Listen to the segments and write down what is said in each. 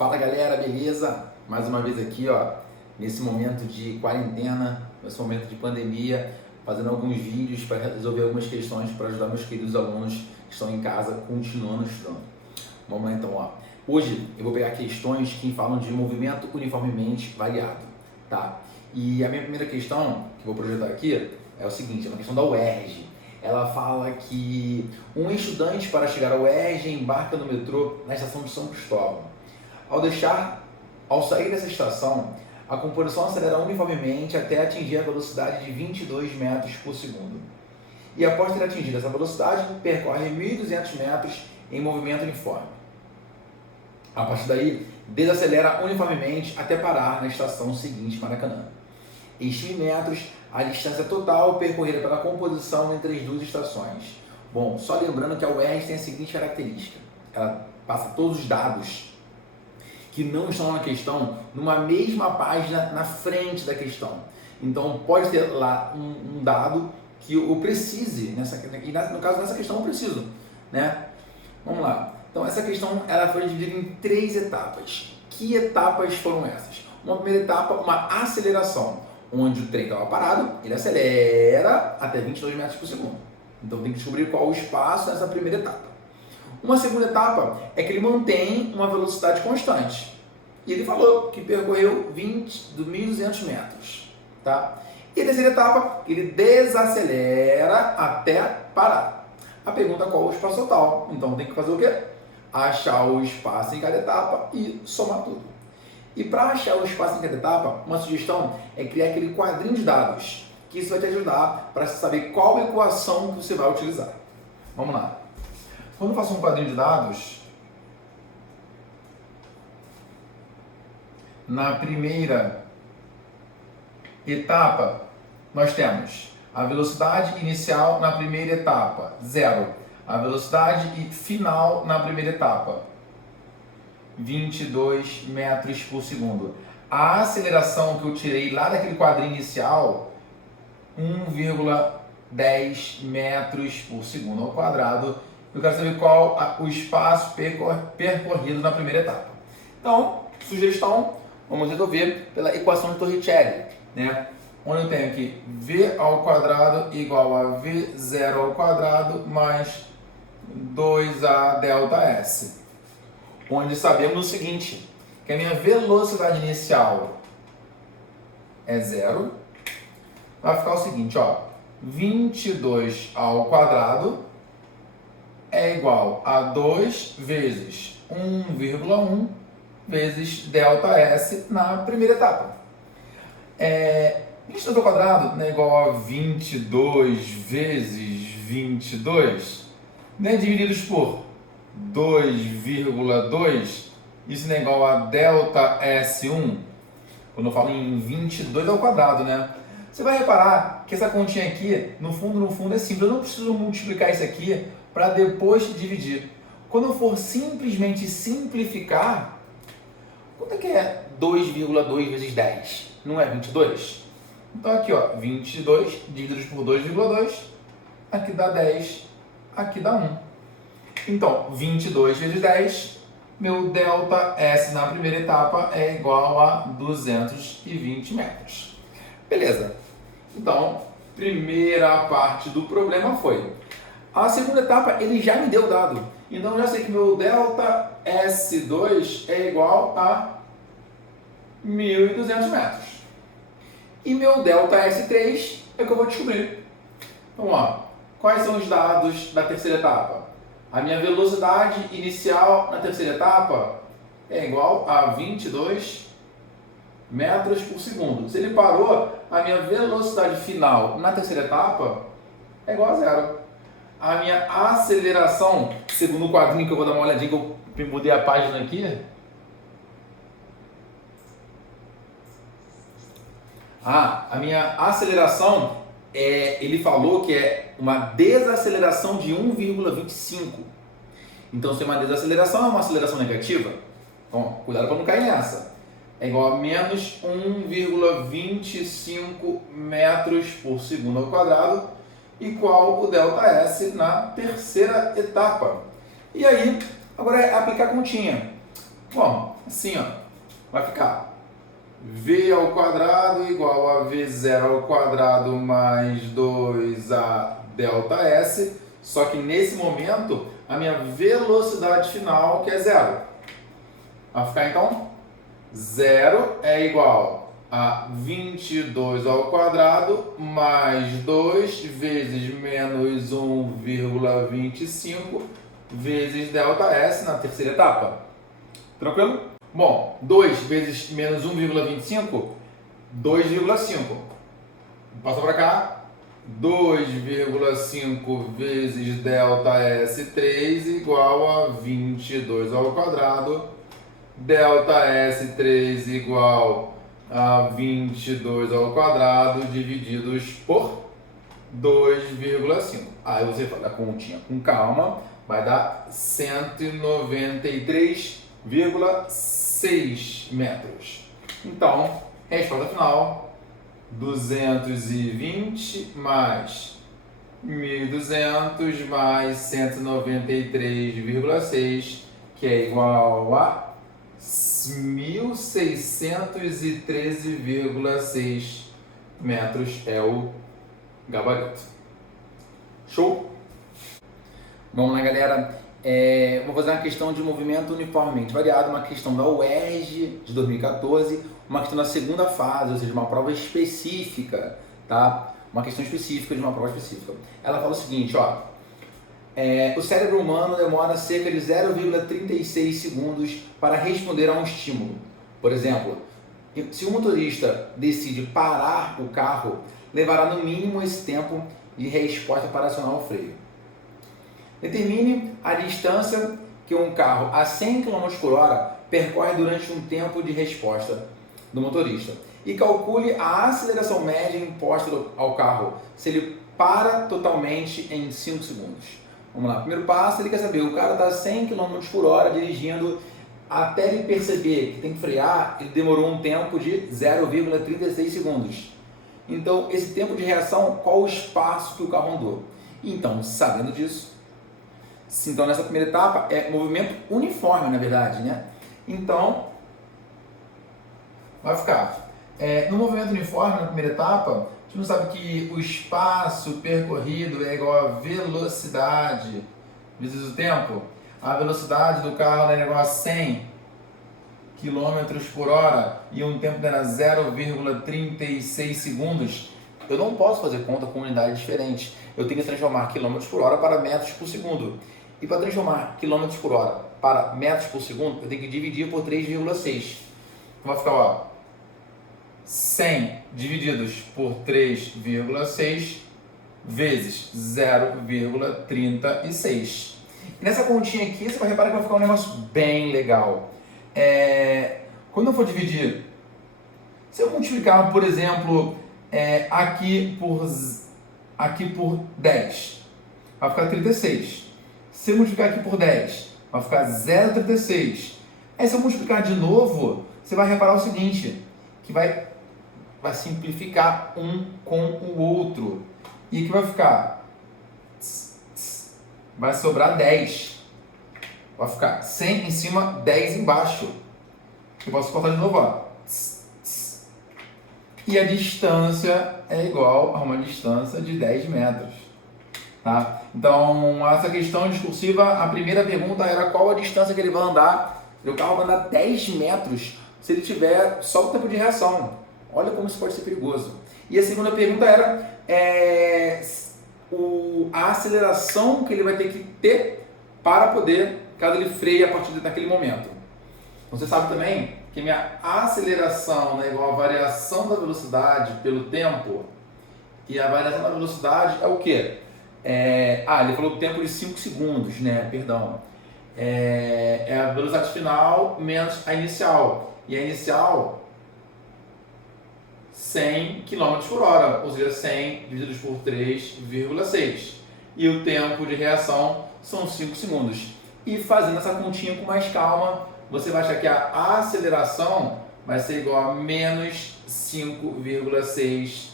Fala galera, beleza? Mais uma vez aqui, ó, nesse momento de quarentena, nesse momento de pandemia, fazendo alguns vídeos para resolver algumas questões para ajudar meus queridos alunos que estão em casa continuando estudando. Vamos lá então, ó. Hoje eu vou pegar questões que falam de movimento uniformemente variado, tá? E a minha primeira questão, que eu vou projetar aqui, é o seguinte, é uma questão da UERJ. Ela fala que um estudante para chegar ao UERJ embarca no metrô na estação de São Cristóvão. Ao sair dessa estação, a composição acelera uniformemente até atingir a velocidade de 22 metros por segundo. E após ter atingido essa velocidade, percorre 1.200 metros em movimento uniforme. A partir daí, desacelera uniformemente até parar na estação seguinte, Maracanã. Em X metros, a distância total percorrida pela composição entre as duas estações. Bom, só lembrando que a UERJ tem a seguinte característica. Ela passa todos os dados que não estão na questão numa mesma página na frente da questão. Então, pode ter lá um dado que eu precise, e no caso dessa questão eu preciso, né? Vamos lá. Então, essa questão ela foi dividida em 3 etapas. Que etapas foram essas? Uma primeira etapa, uma aceleração, onde o trem estava parado, ele acelera até 22 metros por segundo. Então, tem que descobrir qual o espaço nessa primeira etapa. Uma segunda etapa é que ele mantém uma velocidade constante. E ele falou que percorreu 1.200 metros. Tá? E a terceira etapa, ele desacelera até parar. A pergunta é qual o espaço total. Então tem que fazer o quê? Achar o espaço em cada etapa e somar tudo. E para achar o espaço em cada etapa, uma sugestão é criar aquele quadrinho de dados, que isso vai te ajudar para saber qual equação que você vai utilizar. Vamos lá. Quando eu faço um quadrinho de dados, na primeira etapa, nós temos a velocidade inicial na primeira etapa, 0. A velocidade final na primeira etapa, 22 metros por segundo. A aceleração que eu tirei lá daquele quadrinho inicial, 1,10 metros por segundo ao quadrado. Eu quero saber qual o espaço percorrido na primeira etapa. Então, sugestão, vamos resolver pela equação de Torricelli, né? Onde eu tenho aqui v ao quadrado igual a v0 ao quadrado mais 2a delta s. Onde sabemos o seguinte, que a minha velocidade inicial é 0. Vai ficar o seguinte, ó, 22 ao quadrado é igual a 2 vezes 1,1 vezes ΔS na primeira etapa. 22 ao quadrado é igual a 22 vezes 22, né, divididos por 2,2, isso é igual a ΔS1, quando eu falo em 22 ao quadrado, né? Você vai reparar que essa continha aqui, no fundo é simples, eu não preciso multiplicar isso aqui para depois dividir. Quando eu for simplesmente simplificar, quanto é que é 2,2 vezes 10? Não é 22? Então aqui, ó, 22 divididos por 2,2, aqui dá 10, aqui dá 1. Então, 22 vezes 10, meu delta S na primeira etapa é igual a 220 metros. Beleza. Então, primeira parte do problema foi. A segunda etapa, ele já me deu o dado. Então, eu já sei que meu delta S2 é igual a 1.200 metros. E meu delta S3 é o que eu vou descobrir. Então, ó, quais são os dados da terceira etapa? A minha velocidade inicial na terceira etapa é igual a 22 metros por segundo. Se ele parou, a minha velocidade final na terceira etapa é igual a 0. A minha aceleração, segundo o quadrinho que eu vou dar uma olhadinha, que eu mudei a página aqui. A minha aceleração, ele falou que é uma desaceleração de 1,25. Então, se é uma desaceleração, é uma aceleração negativa. Então, cuidado para não cair nessa. É igual a menos 1,25 metros por segundo ao quadrado, igual o ΔS na terceira etapa. E aí, agora é aplicar a continha. Bom, assim, ó, vai ficar v ao quadrado igual a v0 ao quadrado mais 2a delta s, só que nesse momento a minha velocidade final que é zero. Vai ficar então, zero é igual a 22 ao quadrado mais 2 vezes menos 1,25 vezes delta s na terceira etapa. Tranquilo? Bom, 2 vezes menos 1,25, 2,5. Passa para cá. 2,5 vezes delta S3 igual a 22 ao quadrado. Delta S3 igual a 22 ao quadrado divididos por 2,5. Aí você faz a continha com calma, vai dar 193,6 metros. Então, resposta final, 220 mais 1.200 mais 193,6, que é igual a 1.613,6 metros é o gabarito. Show? Vamos lá, galera. Vou fazer uma questão de movimento uniformemente variado, uma questão da UERJ de 2014, uma questão da segunda fase, ou seja, uma prova específica, tá? Uma questão específica de uma prova específica. Ela fala o seguinte, ó. O cérebro humano demora cerca de 0,36 segundos para responder a um estímulo. Por exemplo, se o motorista decide parar o carro, levará no mínimo esse tempo de resposta para acionar o freio. Determine a distância que um carro a 100 km por hora percorre durante um tempo de resposta do motorista e calcule a aceleração média imposta ao carro se ele para totalmente em 5 segundos. Vamos lá, primeiro passo, ele quer saber, o cara está a 100 km por hora dirigindo, até ele perceber que tem que frear, ele demorou um tempo de 0,36 segundos. Então, esse tempo de reação, qual o espaço que o carro andou? Então, sabendo disso, então nessa primeira etapa é movimento uniforme, na verdade, né? Então, vai ficar. No movimento uniforme, na primeira etapa, a gente não sabe que o espaço percorrido é igual a velocidade vezes o tempo. A velocidade do carro era igual a 100 km por hora e um tempo era 0,36 segundos. Eu não posso fazer conta com unidades diferentes. Eu tenho que transformar km por hora para metros por segundo. E para transformar km por hora para metros por segundo, eu tenho que dividir por 3,6. Vai ficar, ó, 100 divididos por 3,6 vezes 0,36. Nessa continha aqui, você vai reparar que vai ficar um negócio bem legal. Quando eu for dividir, se eu multiplicar, por exemplo, aqui por 10, vai ficar 36. Se eu multiplicar aqui por 10, vai ficar 0,36. Aí se eu multiplicar de novo, você vai reparar o seguinte, que vai simplificar um com o outro. E que vai ficar, vai sobrar 10. Vai ficar 100 em cima, 10 embaixo. Eu posso cortar de novo, ó. E a distância é igual a uma distância de 10 metros. Tá? Então, essa questão discursiva, a primeira pergunta era qual a distância que ele vai andar. O carro vai andar 10 metros se ele tiver só o tempo de reação. Olha como isso pode ser perigoso. E a segunda pergunta era a aceleração que ele vai ter que ter para poder, caso ele freie a partir daquele momento. Você sabe também que minha aceleração é igual à variação da velocidade pelo tempo. E a variação da velocidade é o quê? Ele falou o tempo de 5 segundos, né? Perdão. É a velocidade final menos a inicial. E a inicial, 100 km por hora, ou seja, 100 divididos por 3,6. E o tempo de reação são 5 segundos. E fazendo essa continha com mais calma, você vai achar que a aceleração vai ser igual a menos 5,6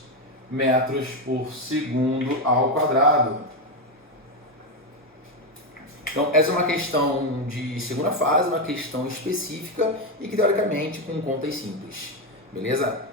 metros por segundo ao quadrado. Então, essa é uma questão de segunda fase, uma questão específica e que, teoricamente, com contas simples. Beleza?